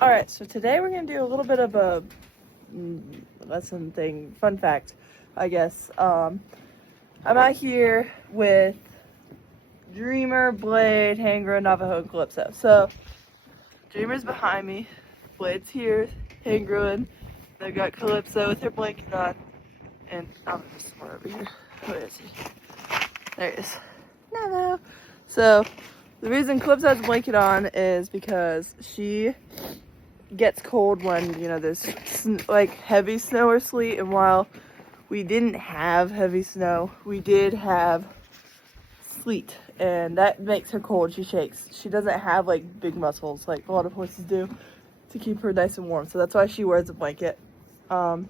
All right, so today we're gonna do a little bit of a lesson thing, fun fact, I guess. I'm out here with Dreamer, Blade, Hangra, Navajo, and Calypso. So Dreamer's behind me, Blade's here, Hangra, they've got Calypso with her blanket on, and there's somewhere over here. Where is he? There he is. Navo. So the reason Calypso has a blanket on is because she gets cold when, you know, there's like heavy snow or sleet, and while we didn't have heavy snow, we did have sleet, and that makes her cold. She shakes. She doesn't have like big muscles like a lot of horses do to keep her nice and warm, so that's why she wears a blanket. Our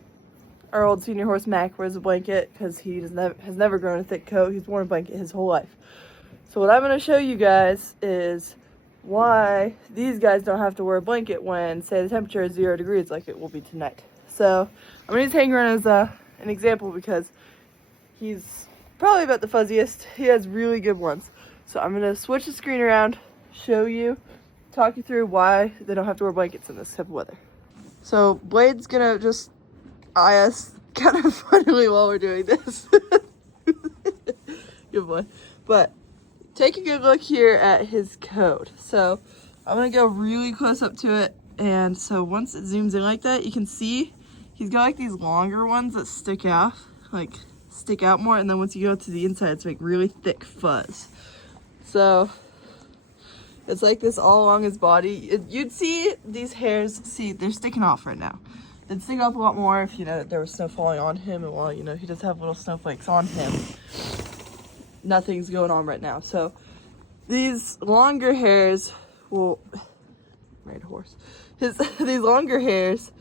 old senior horse Mac wears a blanket because he has never grown a thick coat. He's worn a blanket his whole life. So what I'm going to show you guys is why these guys don't have to wear a blanket when, say, the temperature is 0 degrees like it will be tonight. So I'm going to use Hanger as an example because he's probably about the fuzziest. He has really good ones. So I'm going to switch the screen around, show you, talk you through why they don't have to wear blankets in this type of weather. So Blade's going to just eye us kind of funnily while we're doing this. Good boy. But take a good look here at his coat. So I'm gonna go really close up to it, and so once it zooms in like that, you can see he's got like these longer ones that stick out more, and then once you go to the inside, it's like really thick fuzz. So it's like this all along his body. You'd see these hairs, see, they're sticking off right now. They'd stick up a lot more if, you know, there was snow falling on him, and while, you know, he does have little snowflakes on him, nothing's going on right now. So these longer hairs will these longer hairs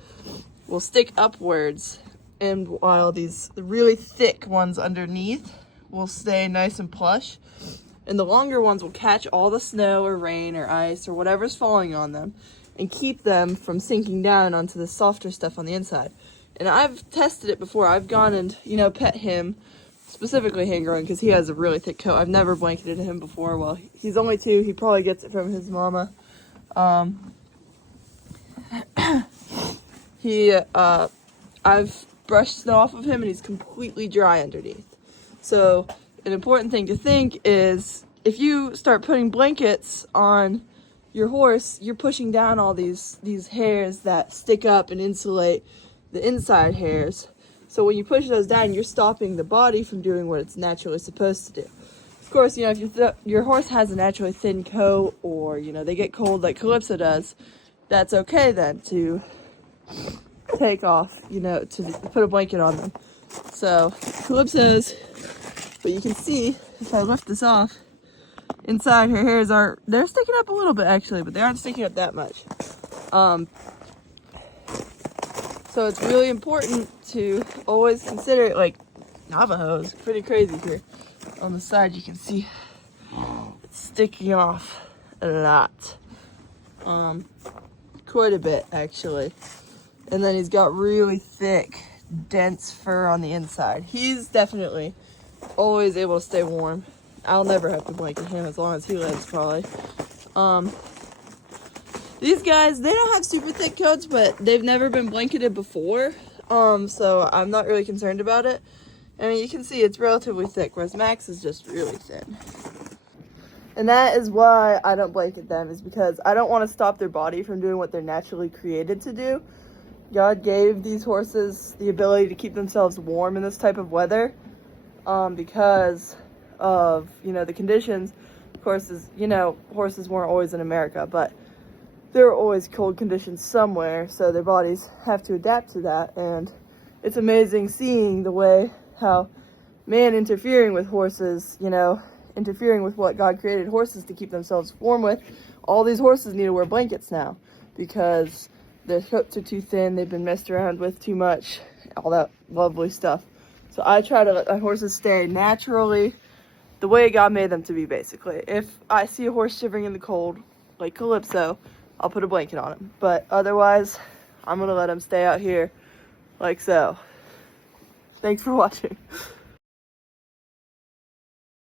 will stick upwards, and while these really thick ones underneath will stay nice and plush, and the longer ones will catch all the snow or rain or ice or whatever's falling on them and keep them from sinking down onto the softer stuff on the inside. And I've tested it before. I've gone and, you know, pet him, specifically Hangar, because he has a really thick coat. I've never blanketed him before. Well, he's only 2. He probably gets it from his mama. I've brushed snow off of him, and he's completely dry underneath. So an important thing to think is if you start putting blankets on your horse, you're pushing down all these hairs that stick up and insulate the inside hairs. So when you push those down, you're stopping the body from doing what it's naturally supposed to do. Of course, you know, if your horse has a naturally thin coat, or, you know, they get cold like Calypso does, that's okay then to take off, you know, to put a blanket on them. So Calypso's, but you can see if I lift this off, inside her hairs they're sticking up a little bit actually, but they aren't sticking up that much. So it's really important to always consider it. Like Navajo's pretty crazy here. On the side you can see it's sticking off a lot. Quite a bit actually. And then he's got really thick, dense fur on the inside. He's definitely always able to stay warm. I'll never have to blanket him as long as he lives, probably. These guys, they don't have super thick coats, but they've never been blanketed before. So I'm not really concerned about it. I mean, you can see it's relatively thick, whereas Max is just really thin. And that is why I don't blanket them, is because I don't want to stop their body from doing what they're naturally created to do. God gave these horses the ability to keep themselves warm in this type of weather, because of, you know, the conditions. Of course, you know, horses weren't always in America, but there are always cold conditions somewhere, so their bodies have to adapt to that. And it's amazing seeing the way how man interfering with horses, you know, interfering with what God created horses to keep themselves warm with. All these horses need to wear blankets now because their coats are too thin, they've been messed around with too much, all that lovely stuff. So I try to let my horses stay naturally the way God made them to be, basically. If I see a horse shivering in the cold, like Calypso, I'll put a blanket on him. But otherwise, I'm going to let him stay out here like so. Thanks for watching.